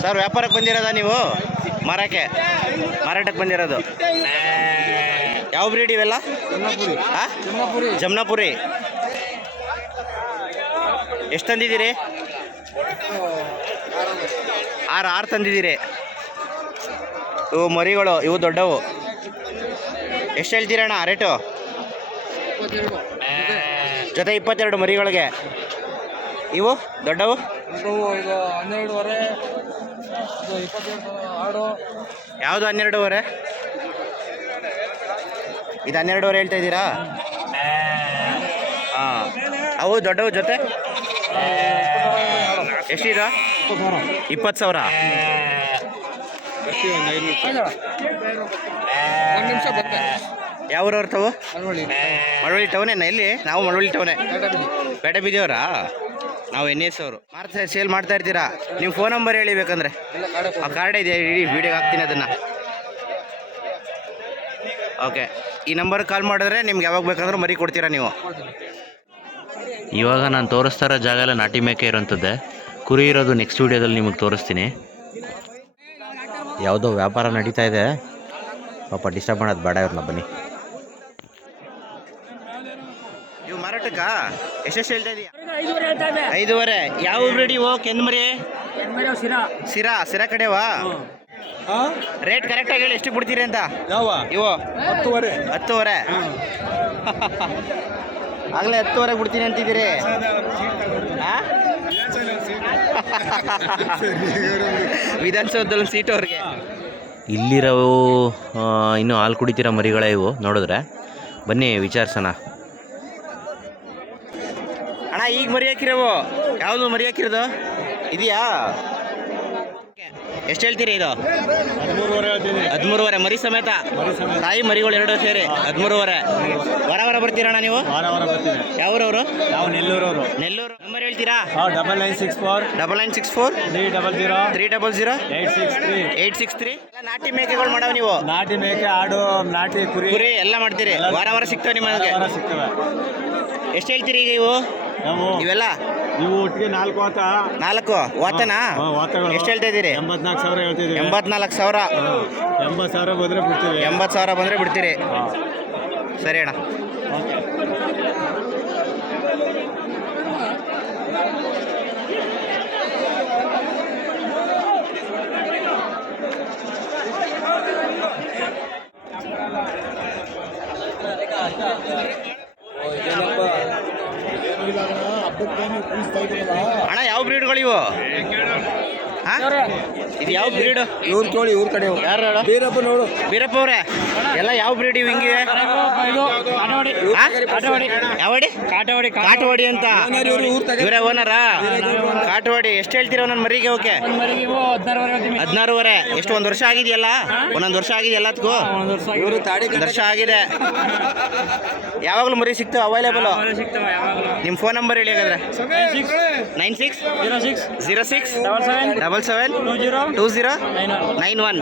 Sir ವ್ಯಾಪಾರಕ್ಕೆ ಬಂದಿರೋದ ನೀವು? ಮಾರಕ್ಕೆ? ಮಾರಾಟಕ್ಕೆ ಬಂದಿರೋದು. ಯಾವ ಬ್ರೀಡ್ ಇವೆಲ್ಲ? ಜಮ್ನಾಪುರಿ. ಎಷ್ಟು ತಂದಿದ್ದೀರಿ? ಆರು ಆರು ತಂದಿದ್ದೀರಿ. ಇವು ಮರಿಗಳು ಇವು ದೊಡ್ಡವು. ಎಷ್ಟು ಹೇಳ್ತೀರಣ್ಣ ರೇಟು? ಜೊತೆ ಇಪ್ಪತ್ತೆರಡು ಮರಿಗಳಿಗೆ. ಇವು ದೊಡ್ಡವು? ಹನ್ನೆರಡುವರೆ ಇದು ಆಡು. ಯಾವುದು ಹನ್ನೆರಡೂವರೆ? ಇದು ಹನ್ನೆರಡೂವರೆ ಹೇಳ್ತಾ ಇದ್ದೀರಾ? ಹಾಂ. ಅವು ದೊಡ್ಡವು ಜೊತೆ? ಎಷ್ಟಿದ? ಇಪ್ಪತ್ತು ಸಾವಿರ. ಯಾವ ಊರವ್ರು ತಾವು? ಮಳವಳ್ಳಿ. ಮಳವಳ್ಳಿ ಇಲ್ಲಿ ನಾವು ಮಳವಳ್ಳಿ ಟೌನೇ ಬೇಡ ಬಿದ್ದವರಾ ನಾವು ಎನ್ ಎಸ್ ಅವರು. ಮಾರ್ತ ಸೇಲ್ ಮಾಡ್ತಾ ಇರ್ತೀರಾ? ನೀವು ಫೋನ್ ನಂಬರ್ ಹೇಳಿ ಬೇಕಂದ್ರೆ ಆ ಕಾರ್ಡ್ ಇದೆ ಇಡೀ ವಿಡಿಯೋಗೆ ಹಾಕ್ತೀನಿ ಅದನ್ನು. ಓಕೆ ಈ ನಂಬರ್ ಕಾಲ್ ಮಾಡಿದ್ರೆ ನಿಮ್ಗೆ ಯಾವಾಗ ಬೇಕಂದ್ರೆ ಮರಿ ಕೊಡ್ತೀರಾ ನೀವು. ಇವಾಗ ನಾನು ತೋರಿಸ್ತಾ ಇರೋ ಜಾಗ ಎಲ್ಲ ನಾಟಿ ಮೇಕೆ ಇರೋಂಥದ್ದೇ. ಕುರಿ ಇರೋದು ನೆಕ್ಸ್ಟ್ ವೀಡಿಯೋದಲ್ಲಿ ನಿಮಗೆ ತೋರಿಸ್ತೀನಿ. ಯಾವುದೋ ವ್ಯಾಪಾರ ನಡೀತಾ ಇದೆ. ಪಾಪ ಡಿಸ್ಟರ್ಬ್ ಮಾಡೋದು ಬೇಡ ಇವ್ರನ್ನ ಬನ್ನಿ. ಮಾರಾಟಕ್ಕ ಎಷ್ಟೆಷ್ಟು ಹೇಳ್ತಾ ಇದೀಯ? ಐದೂವರೆ ಯಾವ ಬ್ರೀಡಿ ಓ ಕೆಂದ್ಮರಿ ಸಿರಾ ಸಿರಾ ಕಡೆವಾ? ರೇಟ್ ಕರೆಕ್ಟಾಗಿ ಹೇಳಿ ಎಷ್ಟು ಬಿಡ್ತೀರಿ ಅಂತ? ಯಾವ? ಇವು. ಹತ್ತುವರೆ. ಹತ್ತುವರೆ. ಆಗಲೇ ಹತ್ತುವರೆಗೆ ಬಿಡ್ತೀನಿ ಅಂತಿದ್ದೀರಿ? ವಿಧಾನಸೌಧದಲ್ಲಿ ಸೀಟು ಅವ್ರಿಗೆ. ಇಲ್ಲಿರೋ ಇನ್ನೂ ಹಾಲು ಕುಡಿತೀರ ಮರಿಗಳೇ ಇವು ನೋಡಿದ್ರೆ. ಬನ್ನಿ ವಿಚಾರಿಸೋಣ. ಈಗ ಮರಿ ಹಾಕಿರೋವು? ಯಾವುದು ಮರಿ ಹಾಕಿರೋದು? ಇದೆಯಾ? ಎಷ್ಟು ಹೇಳ್ತೀರಿ ಇದು? ಹದಿಮೂರುವರೆ ಮರಿ ಸಮೇತ? ತಾಯಿ ಮರಿಗಳು ಎರಡು ಸೇರಿ? ಹದಿಮೂರುವರೆ. ವಾರ ವಾರ ಬರ್ತೀರಣ್ಣ ನೀವು? ಯಾವ್ರವರು? ನಾವು ನೆಲ್ಲೂರವರು. ನೆಲ್ಲೂರು. ನಂಬರ್ ಹೇಳ್ತೀರಾ? Double nine six four double nine six four three double zero three double zero eight six three eight six three ನಾಟಿ ಮೇಕೆಗಳು ಮಾಡಾವ ನೀವು? ನಾಟಿ ಮೇಕೆ ಆಡು ನಾಟಿ ಕುರಿ. ಕುರಿ ಎಲ್ಲ ಮಾಡ್ತೀರಿ. ವಾರ ವಾರ ಸಿಗ್ತಾವೆ ನಿಮಗೆ ಎಷ್ಟು ಹೇಳ್ತೀರಿ ಈಗ ಇವು? ನಾವು ಇವೆಲ್ಲ ಇವು ಒಟ್ಟಿಗೆ ನಾಲ್ಕು ವಾತ ನಾಲ್ಕು? ವಾತನಾ? ಎಷ್ಟು ಹೇಳ್ತಾ ಇದ್ದೀರಿ? ಎಂಬತ್ನಾಲ್ಕು ಸಾವಿರ ಹೇಳ್ತಿದ್ದೀವಿ. ಎಂಬತ್ನಾಲ್ಕು ಸಾವಿರ? ಎಂಬತ್ತು ಸಾವಿರ ಬಂದರೆ ಬಿಡ್ತೀವಿ. ಎಂಬತ್ತು ಸಾವಿರ ಬಂದರೆ ಬಿಡ್ತೀರಿ. ಸರಿ ಅಣ್ಣ. ಓಕೆ. ಅಣ್ಣ ಯಾವ ಬ್ರೀಡ್ಗಳು ಇವು? ಇದು ಯಾವ ಬ್ರೀಡ್ ಇವ್ರು ಕೇಳಿ ಇವ್ರ ಕಡೆ ಯಾರು ಬೀರಪ್ಪ ನೋಡು. ಬೀರಪ್ಪ ಅವ್ರೆ. ಎಲ್ಲ ಯಾವ ಬ್ರೀಡ್ ಇವು ಹಿಂಗಿದೆ ಹಾ? ಯಾವಡಿ? ಕಾಟವಾಡಿ ಅಂತ. ಇವರ ಓನರ ತಗ. ಇವರೇ ಓನರಾ ಕಾಟವಾಡಿ ಎಷ್ಟು ಹೇಳ್ತೀರ ಒಂದೊಂದು ಮರಿಗೆ ಓಕೆ ಹದಿನಾರುವರೆ ಎಷ್ಟು ಒಂದು ವರ್ಷ ಆಗಿದೆಯಲ್ಲ? ಒಂದೊಂದು ವರ್ಷ ಆಗಿದೆ ಎಲ್ಲದಕ್ಕೂ? ಒಂದು ವರ್ಷ ಆಗಿದೆ. ಯಾವಾಗಲೂ ಮರಿ ಸಿಗ್ತಾವೆ ಅವೈಲೇಬಲ್ ನಿಮ್ಮ ಫೋನ್ ನಂಬರ್ ಹೇಳಿ ಹಾಗಾದ್ರೆ. Nine six zero six double seven two zero nine one